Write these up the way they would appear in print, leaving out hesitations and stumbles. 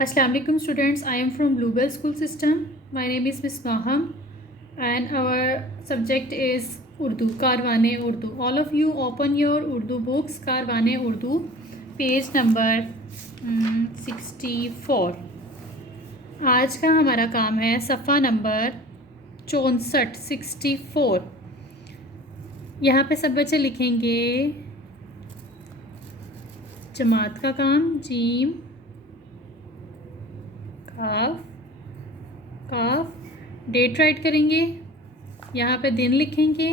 Assalamu alaikum students. I am from Bluebell School System. My name is Miss Maham and our subject is Urdu, Karwane Urdu. All of you open your Urdu books, Karwane Urdu, page number 64. आज का हमारा काम है सफ़ा number 64 64। यहाँ पे सब बच्चे लिखेंगे जमात का काम, जीम काफ काफ, डेट राइट करेंगे, यहाँ पे दिन लिखेंगे।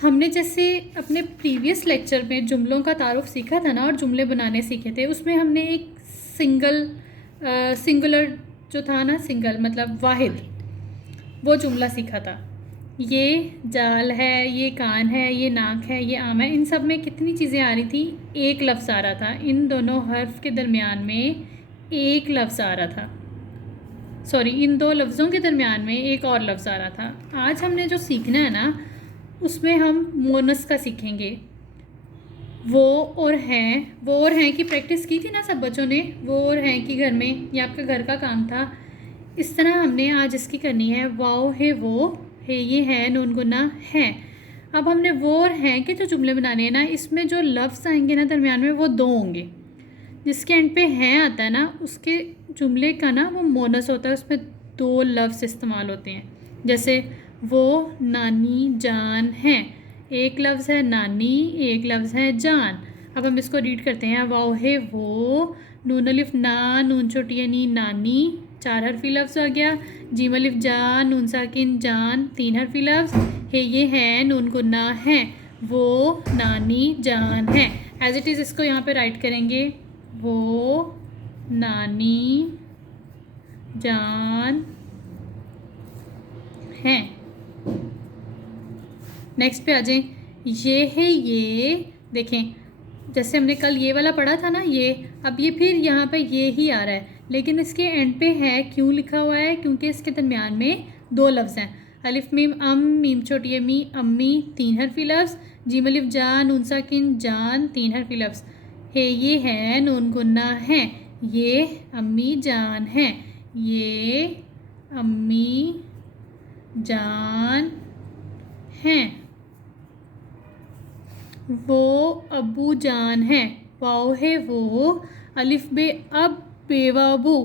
हमने जैसे अपने प्रीवियस लेक्चर में जुमलों का तारुफ सीखा था ना और जुमले बनाने सीखे थे, उसमें हमने एक सिंगुलर जो था ना, सिंगल मतलब वाहिद, वो जुमला सीखा था। ये जाल है, ये कान है, ये नाक है, ये आम है। इन सब में कितनी चीज़ें आ रही थी? एक लफ्ज़ आ रहा था। इन दोनों हर्फ के दरमियान में एक लफ्ज़ आ रहा था, सॉरी, इन दो लफ्ज़ों के दरमियान में एक और लफ्ज़ आ रहा था। आज हमने जो सीखना है ना, उसमें हम मोनस का सीखेंगे। वो और हैं की प्रैक्टिस की थी ना सब बच्चों ने, वो और हैं कि घर में, ये आपका घर का काम था। इस तरह हमने आज इसकी करनी है। वाओ है, वो है, ये है, नून गुना है। अब हमने वो और हैं के जो जुमले बनाने हैं ना, इसमें जो लफ्ज़ आएंगे ना दरमियान में, वो दो होंगे। जिसके एंड पे हैं आता है ना, उसके जुमले का ना वो मोनस होता है, उसमें दो लफ्ज़ इस्तेमाल होते हैं। जैसे वो नानी जान है, एक लफ्ज़ है नानी, एक लफ्ज़ है जान। अब हम इसको रीड करते हैं। वाओ है वो, नून अलिफ ना, नून छोटी है नी, नानी, 4 हरफी लफ्ज़ आ गया। जीम अलिफ जान, नून साकिन जान, 3 हरफी लफ्ज़ है। ये है, नून गुन्ना है, वो नानी जान है। एज इट इज़ इसको यहाँ पे राइट करेंगे। वो नानी जान है। नेक्स्ट पे आ जाएं। ये है, ये देखें, जैसे हमने कल ये वाला पढ़ा था ना, ये अब ये फिर यहाँ पे ये ही आ रहा है, लेकिन इसके एंड पे है क्यों लिखा हुआ है? क्योंकि इसके दरमियान में दो लफ्ज़ हैं। अलिफ मीम अम, मीम छोटी है मी, अम्मी, 3 हरफी लफ्ज़। जीम अलिफ जान, नून साकिन जान, 3 हरफी लफ्ज़ है। ये है, नून गुन्ना है, ये अम्मी जान है, ये अम्मी जान हैं। वो अबू जान है। वाओ है वो, अलिफ बे अब, बेवाबू।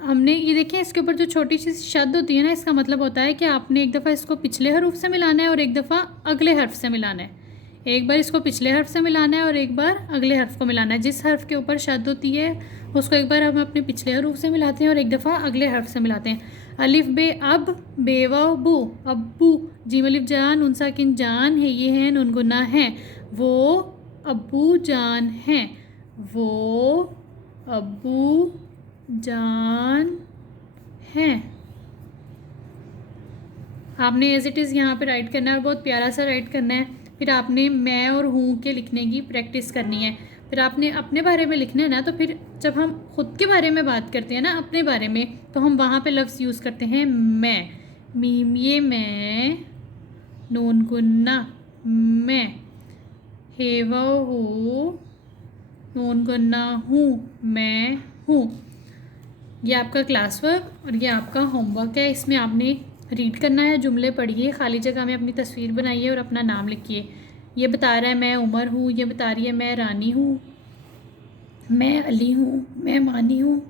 हमने ये देखिए, इसके ऊपर जो छोटी सी शब्द होती है ना, इसका मतलब होता है कि आपने एक दफ़ा इसको पिछले हर्फ से मिलाना है और एक दफ़ा अगले हर्फ से मिलाना है। एक बार इसको पिछले हर्फ से मिलाना है और एक बार अगले हर्फ को मिलाना है। जिस हर्फ के ऊपर शद होती है उसको एक बार हम अपने पिछले हर्फ से मिलाते हैं और एक दफ़ा अगले हर्फ से मिलाते हैं। अलिफ बे अब, बेवा बू, अब्बू। जीम अलिफ जान, उन साकिन जान है, ये है, नून गुन्ना है, वो अब्बू जान है, वो अब्बू जान है। आपने एज इट इज़ यहाँ पे राइट करना है और बहुत प्यारा सा राइट करना है। फिर आपने मैं और हूँ के लिखने की प्रैक्टिस करनी है। फिर आपने अपने बारे में लिखना है ना, तो फिर जब हम ख़ुद के बारे में बात करते हैं ना, अपने बारे में, तो हम वहाँ पे लफ्ज़ यूज़ करते हैं मैं, मीम ये मैं, नून गुन्ना मैं, हेवा हूँ, नून गुन्ना हूँ, मैं हूँ। ये आपका क्लास वर्क और ये आपका होमवर्क है। इसमें आपने रीड करना है, जुमले पढ़िए, खाली जगह में अपनी तस्वीर बनाइए और अपना नाम लिखिए। ये बता रहा है मैं उमर हूँ, ये बता रही है मैं रानी हूँ, मैं अली हूँ, मैं मानी हूँ,